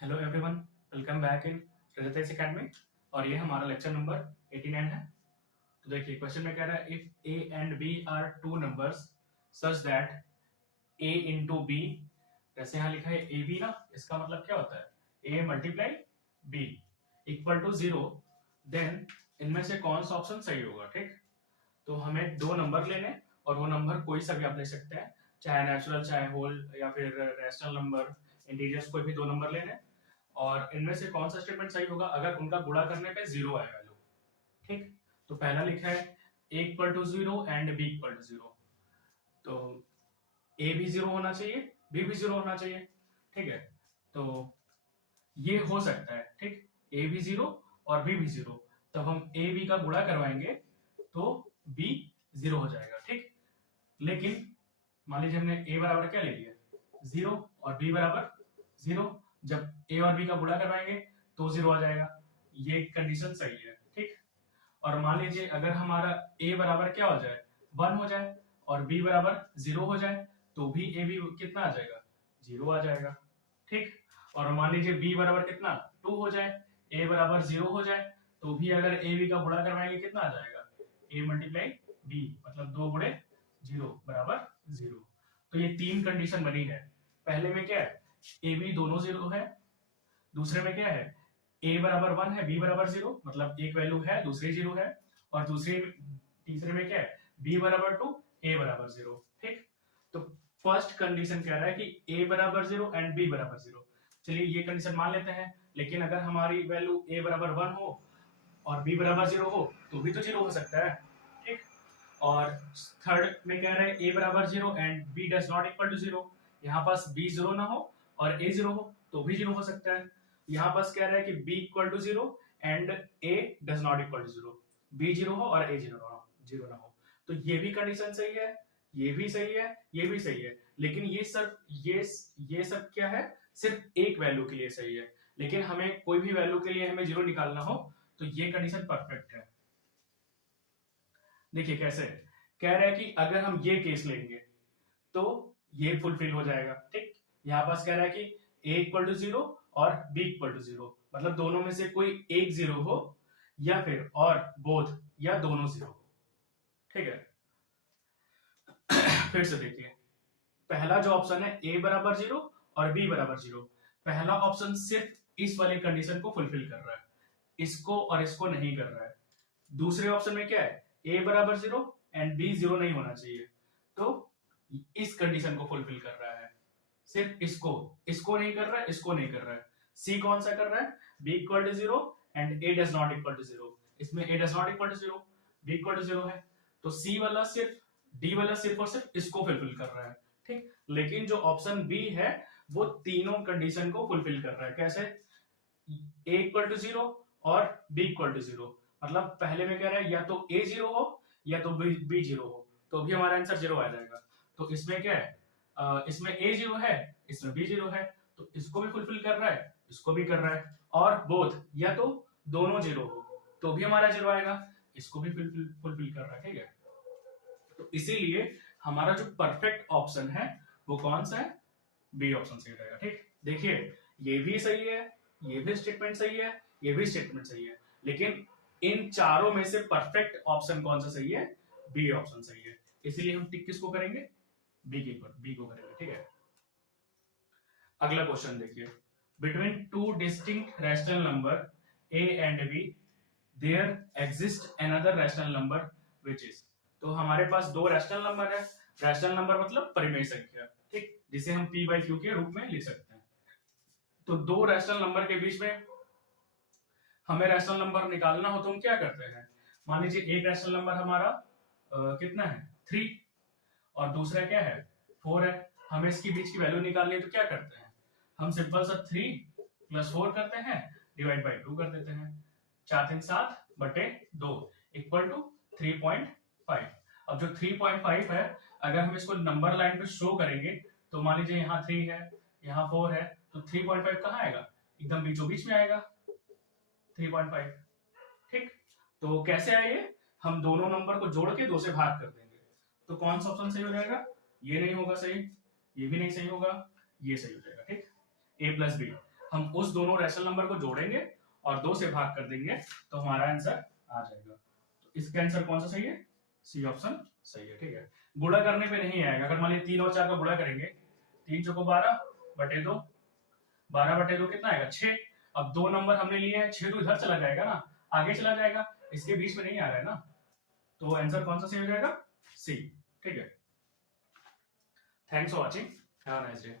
Hello everyone, welcome back in Rajatesh academy. और ये हमारा लेक्चर नंबर 89 है। तो देखिए क्वेश्चन में कह रहा है if A and B are two numbers such that A into B, जैसे यहाँ लिखा है ए बी ना, इसका मतलब क्या होता है A multiply B equal to 0, then इनमें से कौन सा ऑप्शन सही होगा। ठीक, तो हमें दो नंबर लेने और वो नंबर कोई सा भी आप ले सकते हैं, चाहे नेचुरल चाहे होल या फिर रैशनल नंबर, इंटीजर्स, कोई भी दो नंबर लेने और इनमें से कौन सा स्टेटमेंट सही होगा अगर उनका गुणा करने पे 0 आए वैल्यू। ठीक, तो पहला लिखा है a equal to 0 and b equal to 0, तो a भी 0 होना चाहिए, b भी 0 होना चाहिए। ठीक है, तो ये हो सकता है। ठीक, a भी 0 और b भी 0, तब हम a b का गुणा करवाएंगे तो b 0 हो जाएगा। ठीक, लेकिन मान लीजिए हमने a बराबर क्या ले लिया 0 और b बराबर 0, जब a और b का गुणा करवाएंगे तो 0 आ जाएगा, ये कंडीशन सही है। ठीक, और मान लीजिए अगर हमारा a बराबर क्या हो जाए 1 हो जाए और b बराबर 0 हो जाए तो भी a भी कितना आ जाएगा 0 आ जाएगा। ठीक, और मान लीजिए b बराबर कितना 2 हो जाए, a बराबर 0 हो जाए तो भी अगर a b का गुणा करवाएंगे कितना आ जाएगा a मल्टीप्लाई b, मतलब 2 गुणे 0 बराबर 0। तो ये तीन कंडीशन बनी है। पहले में क्या है ए बी दोनों 0 है, दूसरे में क्या है a बराबर 1 है b बराबर 0, मतलब एक वैल्यू है दूसरी 0 है, और दूसरे तीसरे में क्या है b बराबर 2 a बराबर 0। ठीक, तो फर्स्ट कंडीशन कह रहा है कि a बराबर 0 एंड b बराबर 0। चलिए ये कंडीशन मान लेते हैं, लेकिन अगर हमारी वैल्यू a बराबर 1 हो और b बराबर 0 हो तो भी तो 0 हो सकता है। ठीक, और थर्ड में कह रहे हैं a बराबर 0 and b does not equal to 0, यहाँ पास b 0 ना हो और a 0 हो तो भी 0 हो सकता है। यहाँ पास कह रहा है कि b equal to 0 and a does not equal to 0, b 0 हो और a 0 ना हो, तो ये भी कंडीशन सही है, ये भी सही है, ये भी सही है। लेकिन ये सब क्या है सिर्फ एक वैल्यू के लिए सही है, लेकिन हमें कोई भी वैल्यू के लिए हमें 0 निकालना हो तो ये कंडीशन परफेक्ट है। देखिए कैसे कह रहा है कि अगर हम ये केस लेंगे तो ये फुलफिल हो जाएगा। ठीक, यहां पास कह रहा है कि a इक्वल टू 0 और b इक्वल टू 0, मतलब दोनों में से कोई एक 0 हो या फिर और बोथ या दोनों 0 हो। ठीक है, फिर से देखिए, पहला जो ऑप्शन है a बराबर 0 और b बराबर 0, पहला ऑप्शन सिर्फ इस वाली कंडीशन को फुलफिल कर रहा है, इसको और इसको नहीं कर रहा है। दूसरे ऑप्शन में क्या है a बराबर 0 एंड b 0 नहीं होना चाहिए, तो इस कंडीशन को फुलफिल कर रहा है, सिर्फ इसको नहीं कर रहा है, इसको नहीं कर रहा है। सी कौन सा कर रहा है b equal to 0 and a does not equal to 0, इसमें a does not equal to 0, b equal to 0 है, तो सी वाला सिर्फ डी वाला सिर्फ और सिर्फ इसको फुलफिल कर रहा है। ठीक, लेकिन जो ऑप्शन बी है वो तीनों कंडीशन को फुलफिल कर रहा है। कैसे a इक्वल टू 0 और b इक्वल टू 0, मतलब पहले में कह रहा है या तो a 0 हो या तो b 0 हो तो भी हमारा आंसर 0 आ जाएगा। तो इसमें क्या है इसमें a 0 है, इसमें b 0 है, तो इसको भी फुलफिल कर रहा है, इसको भी कर रहा है, और बोथ या तो दोनों 0 हो तो भी हमारा 0 आएगा, इसको भी फुलफिल कर रहा है। ठीक है, तो इसीलिए हमारा जो परफेक्ट ऑप्शन है वो कौन सा है बी ऑप्शन सही रहेगा। ठीक, देखिए ये भी सही है, ये भी स्टेटमेंट सही है, ये भी स्टेटमेंट सही है, लेकिन इन चारों में से परफेक्ट ऑप्शन कौन सा सही है बी ऑप्शन सही है, इसलिए हम टिक किसको करेंगे बी को करेंगे। ठीक है, अगला क्वेश्चन देखिए, between two distinct rational number a and b there exist another rational number which is. तो हमारे पास दो रैशनल नंबर है, रैशनल नंबर मतलब परिमेय संख्या, ठीक, जिसे हम p बाई क्यू के रूप में लिख सकते हैं। तो दो रैशनल नंबर के बीच में हमें रैशनल नंबर निकालना हो तो हम क्या करते हैं, मान लीजिए एक रैशनल नंबर हमारा कितना है 3 और दूसरा क्या है 4 है, हमें इसके बीच की वैल्यू निकालनी है तो क्या करते हैं, हम सिंपल सा 3 प्लस 4 करते हैं डिवाइड बाई 2 कर देते हैं, 4 3 7 बटे 2 इक्वल टू 3.5। अब जो 3.5 है अगर हम इसको नंबर लाइन पे शो करेंगे तो मान लीजिए यहाँ 3 है यहाँ 4 है, तो 3.5 कहाँ आएगा एकदम बीचों बीच में आएगा 3.5। ठीक, तो कैसे आएगा, हम दोनों नंबर को जोड़ के 2 से भाग कर देंगे, तो कौन सा ऑप्शन सही हो जाएगा, ये नहीं होगा सही, ये भी नहीं सही होगा, ये सही हो जाएगा। ठीक, a प्लस बी, हम उस दोनों रैशनल नंबर को जोड़ेंगे और 2 से भाग कर देंगे तो हमारा आंसर आ जाएगा। तो इसका आंसर कौन सा सही है? सी ऑप्शन सही है। ठीक है, गुणा करने पे नहीं आएगा। अगर मान लीजिए 3 और 4 का गुणा करेंगे, 3 चौको 12 बटे 2, 12 बटे 2 कितना आएगा? 6। अब 2 नंबर हमने लिए हैं, 6 तो इधर चला जाएगा ना, आगे चला जाएगा, इसके बीच में नहीं आ रहा है ना, तो आंसर कौन सा सही हो जाएगा? सी। ठीक है, thanks for watching, have a nice day.